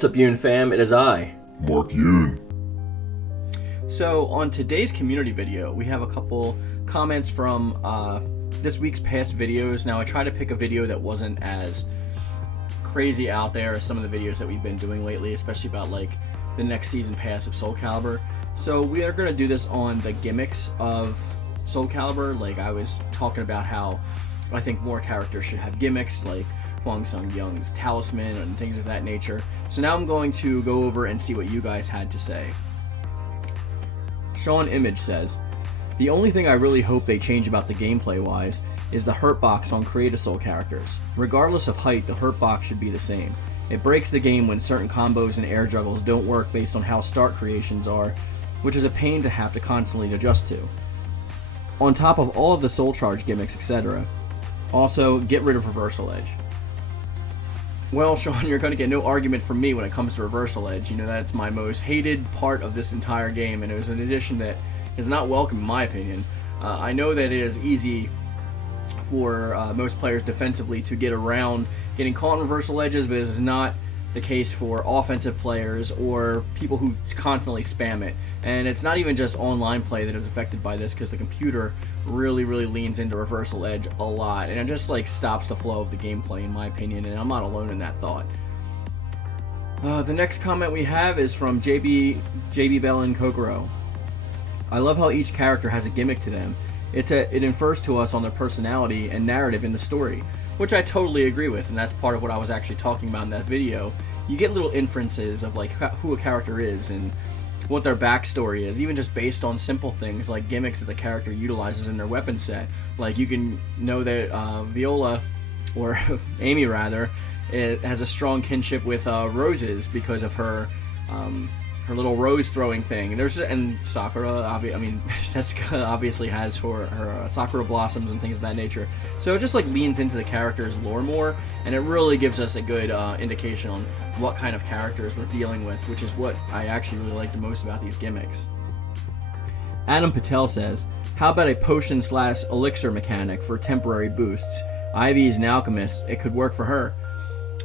What's up, Yoon-Fam? It is I, Mark Yoon. So on today's community video, we have a couple comments from this week's past videos. Now I try to pick a video that wasn't as crazy out there as some of the videos that we've been doing lately, especially about like the next season pass of Soul Calibur. So we are going to do this on the gimmicks of Soul Calibur. Like I was talking about how I think more characters should have gimmicks, like Hwang Sung Young's talisman and things of that nature. So now I'm going to go over and see what you guys had to say. Sean Image says, "The only thing I really hope they change about the gameplay wise is the hurt box on Create a Soul characters. Regardless of height, the hurt box should be the same. It breaks the game when certain combos and air juggles don't work based on how start creations are, which is a pain to have to constantly adjust to. On top of all of the soul charge gimmicks, etc. Also, get rid of reversal edge." Well, Sean, you're going to get no argument from me when it comes to reversal edge. You know, that's my most hated part of this entire game, and it was an addition that is not welcome in my opinion. I know that it is easy for most players defensively to get around getting caught in reversal edges, but this is not the case for offensive players or people who constantly spam it. And it's not even just online play that is affected by this, because the computer really leans into reversal edge a lot, and it just like stops the flow of the gameplay in my opinion, and I'm not alone in that thought. The next comment we have is from JB Bell and Kokoro. "I love how each character has a gimmick to them. It infers to us on their personality and narrative in the story," which I totally agree with, and that's part of what I was actually talking about in that video. You get little inferences of like who a character is and what their backstory is, even just based on simple things like gimmicks that the character utilizes in their weapon set. Like you can know that Viola, or Amy rather, has a strong kinship with roses because of her little rose throwing thing. And Sakura, Setsuka obviously has her Sakura blossoms and things of that nature. So it just like leans into the character's lore more, and it really gives us a good indication on what kind of characters we're dealing with, which is what I actually really like the most about these gimmicks. Adam Patel says, "How about a potion/elixir mechanic for temporary boosts? Ivy is an alchemist. It could work for her."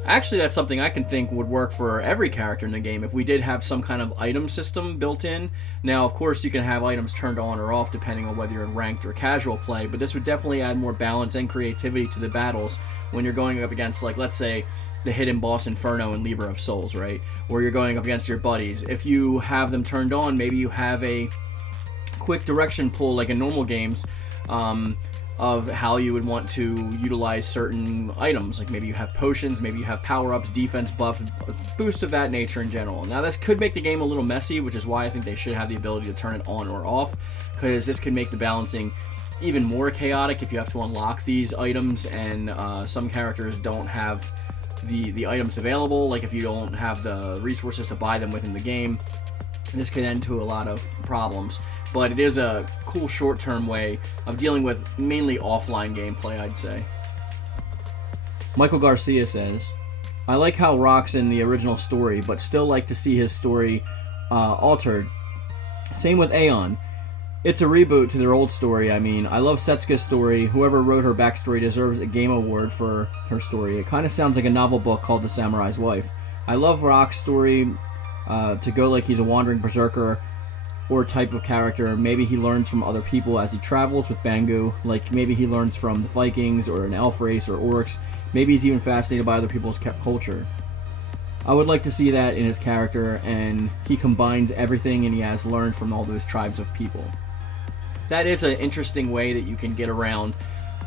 Actually, that's something I can think would work for every character in the game if we did have some kind of item system built in. Now, of course, you can have items turned on or off depending on whether you're in ranked or casual play, but this would definitely add more balance and creativity to the battles when you're going up against, like, let's say, the hidden boss Inferno in Libra of Souls, right? Or you're going up against your buddies. If you have them turned on, maybe you have a quick direction pull like in normal games, of how you would want to utilize certain items. Like maybe you have potions, maybe you have power-ups, defense buff, boosts of that nature in general. Now this could make the game a little messy, which is why I think they should have the ability to turn it on or off, because this could make the balancing even more chaotic if you have to unlock these items and some characters don't have the items available. Like if you don't have the resources to buy them within the game, this could end to a lot of problems. But it is a cool short-term way of dealing with mainly offline gameplay, I'd say. Michael Garcia says, "I like how Rock's in the original story, but still like to see his story altered. Same with Aeon. It's a reboot to their old story. I mean, I love Setsuka's story. Whoever wrote her backstory deserves a game award for her story. It kind of sounds like a novel book called The Samurai's Wife. I love Rock's story to go like he's a wandering berserker or type of character. Maybe he learns from other people as he travels with Bangu. Like maybe he learns from the Vikings or an elf race or orcs. Maybe he's even fascinated by other people's culture. I would like to see that in his character, and he combines everything and he has learned from all those tribes of people." That is an interesting way that you can get around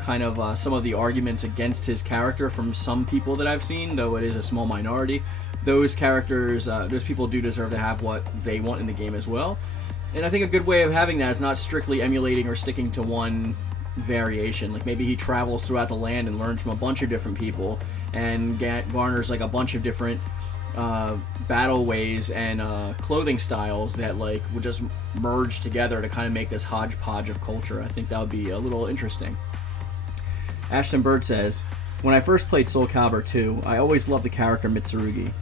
kind of some of the arguments against his character from some people that I've seen, though it is a small minority. Those characters, those people do deserve to have what they want in the game as well. And I think a good way of having that is not strictly emulating or sticking to one variation. Like maybe he travels throughout the land and learns from a bunch of different people and garners like a bunch of different battle ways and clothing styles that like would just merge together to kind of make this hodgepodge of culture. I think that would be a little interesting. Ashton Byrd says, "When I first played Soul Calibur 2, I always loved the character Mitsurugi.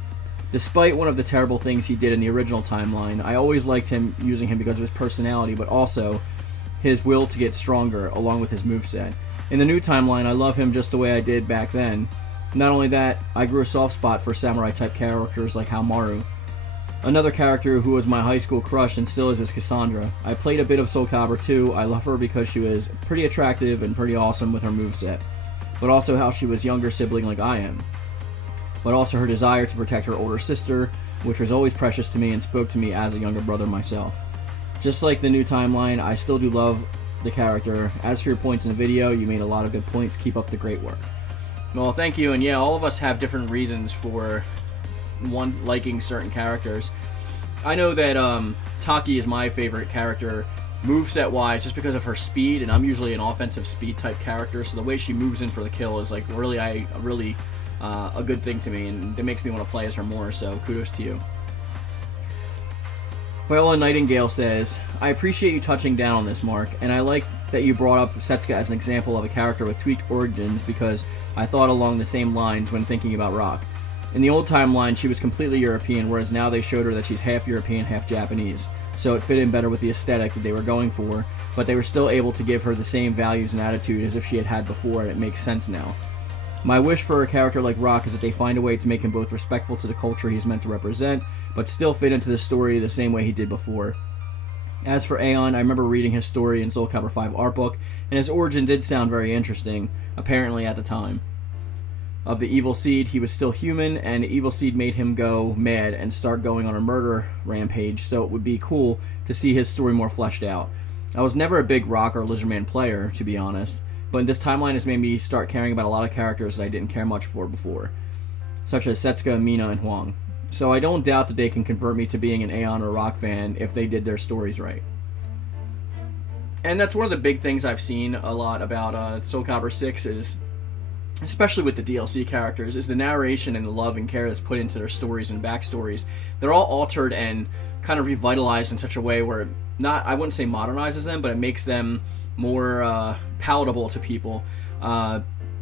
Despite one of the terrible things he did in the original timeline, I always liked using him because of his personality, but also his will to get stronger, along with his moveset. In the new timeline, I love him just the way I did back then, Not only that, I grew a soft spot for samurai type characters like Haomaru. Another character who was my high school crush and still is Cassandra. I played a bit of Soul Calibur 2. I love her because she was pretty attractive and pretty awesome with her moveset, but also how she was younger sibling like I am. But also her desire to protect her older sister, which was always precious to me and spoke to me as a younger brother myself. Just like the new timeline, I still do love the character. As for your points in the video, you made a lot of good points. Keep up the great work. Well, thank you, and yeah, all of us have different reasons for liking certain characters. I know that Taki is my favorite character moveset wise just because of her speed, and I'm usually an offensive speed type character, so the way she moves in for the kill is like really a good thing to me, and it makes me want to play as her more, so kudos to you. Viola Nightingale says, I appreciate you touching down on this, Mark, and I like that you brought up Setsuka as an example of a character with tweaked origins because I thought along the same lines when thinking about Rock. In the old timeline, she was completely European, whereas now they showed her that she's half European, half Japanese, so it fit in better with the aesthetic that they were going for, but they were still able to give her the same values and attitude as if she had before, and it makes sense now. My wish for a character like Rock is that they find a way to make him both respectful to the culture he's meant to represent, but still fit into the story the same way he did before. As for Aeon, I remember reading his story in Soul Calibur 5 art book, and his origin did sound very interesting, apparently at the time. Of the Evil Seed, he was still human, and Evil Seed made him go mad and start going on a murder rampage, so it would be cool to see his story more fleshed out. I was never a big Rock or Lizardman player, to be honest, but this timeline has made me start caring about a lot of characters that I didn't care much for before, such as Setsuka, Mina, and Huang. So I don't doubt that they can convert me to being an Aeon or Rock fan if they did their stories right. And that's one of the big things I've seen a lot about Soul Calibur 6 is, especially with the DLC characters, is the narration and the love and care that's put into their stories and backstories. They're all altered and kind of revitalized in such a way where I wouldn't say modernizes them, but it makes them more palatable to people.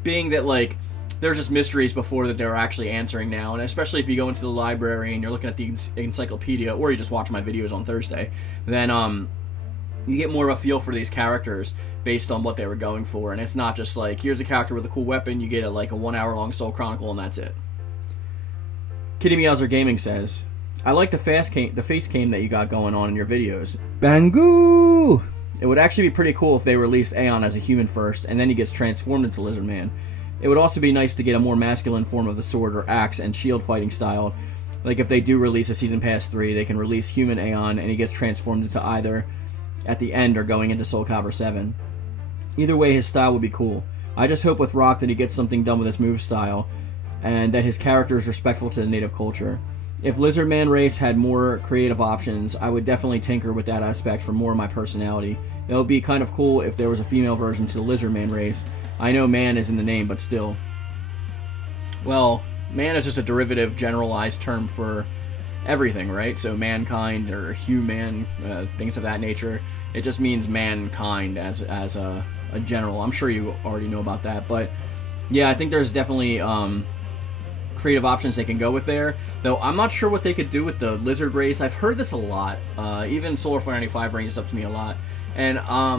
Being that, like, there's just mysteries before that they're actually answering now, and especially if you go into the library and you're looking at the encyclopedia, or you just watch my videos on Thursday, then you get more of a feel for these characters based on what they were going for, and it's not just like, here's a character with a cool weapon, you get like a 1 hour long Soul Chronicle, and that's it. KittyMeowser Gaming says, I like the face cam that you got going on in your videos. Bangoo! It would actually be pretty cool if they released Aeon as a human first, and then he gets transformed into Lizardman. It would also be nice to get a more masculine form of the sword or axe and shield fighting style. Like if they do release a Season Pass 3, they can release human Aeon, and he gets transformed into either at the end or going into Soul Calibur 7. Either way, his style would be cool. I just hope with Rock that he gets something done with his move style, and that his character is respectful to the native culture. If Lizardman race had more creative options, I would definitely tinker with that aspect for more of my personality. It would be kind of cool if there was a female version to the Lizardman race. I know man is in the name, but still. Well, man is just a derivative, generalized term for everything, right? So mankind or human, things of that nature. It just means mankind as a general. I'm sure you already know about that, but yeah, I think there's definitely creative options they can go with there. Though I'm not sure what they could do with the lizard race. I've heard this a lot. Even Solarflare 95 brings this up to me a lot. And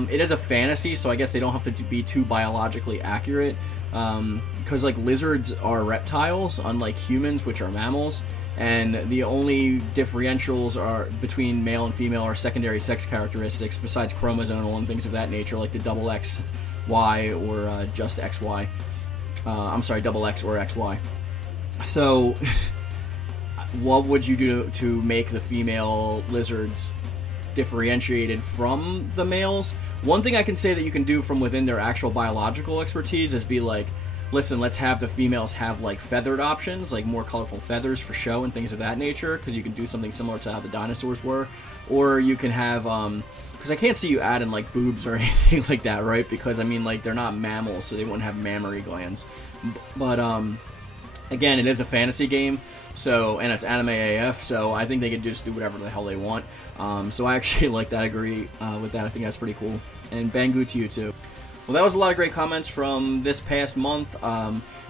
it is a fantasy, so I guess they don't have to be too biologically accurate. Because like lizards are reptiles, unlike humans, which are mammals. And the only differentials are between male and female are secondary sex characteristics, besides chromosomal and things of that nature, like the double XY or just XY. I'm sorry, double X or XY. So, what would you do to make the female lizards differentiated from the males? One thing I can say that you can do from within their actual biological expertise is be like, listen, let's have the females have like feathered options, like more colorful feathers for show and things of that nature, because you can do something similar to how the dinosaurs were. Or you can have, because I can't see you adding like boobs or anything like that, right? Because I mean, like, they're not mammals, so they wouldn't have mammary glands. But again, it is a fantasy game, so, and it's anime AF, so I think they could just do whatever the hell they want. So I actually like that, agree with that. I think that's pretty cool. And Bangu to you too. Well, that was a lot of great comments from this past month.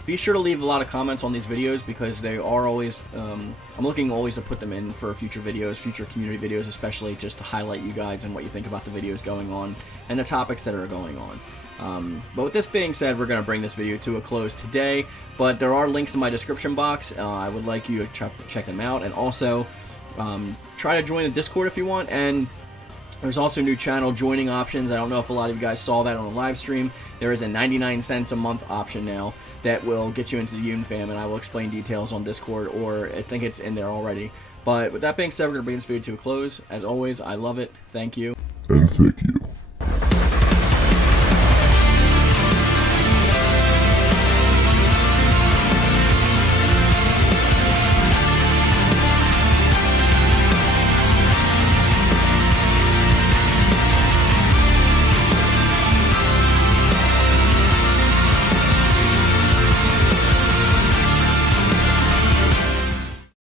be sure to leave a lot of comments on these videos, because they are always, I'm looking always to put them in for future videos, future community videos, especially just to highlight you guys and what you think about the videos going on and the topics that are going on. But with this being said, we're going to bring this video to a close today, but there are links in my description box. I would like you to check them out, and also try to join the Discord if you want. And there's also new channel joining options. I don't know if a lot of you guys saw that on the live stream. There is a 99 cents a month option now that will get you into the Yoon-Fam, and I will explain details on Discord, or I think it's in there already. But with that being said, we're going to bring this video to a close. As always, I love it. Thank you. And thank you.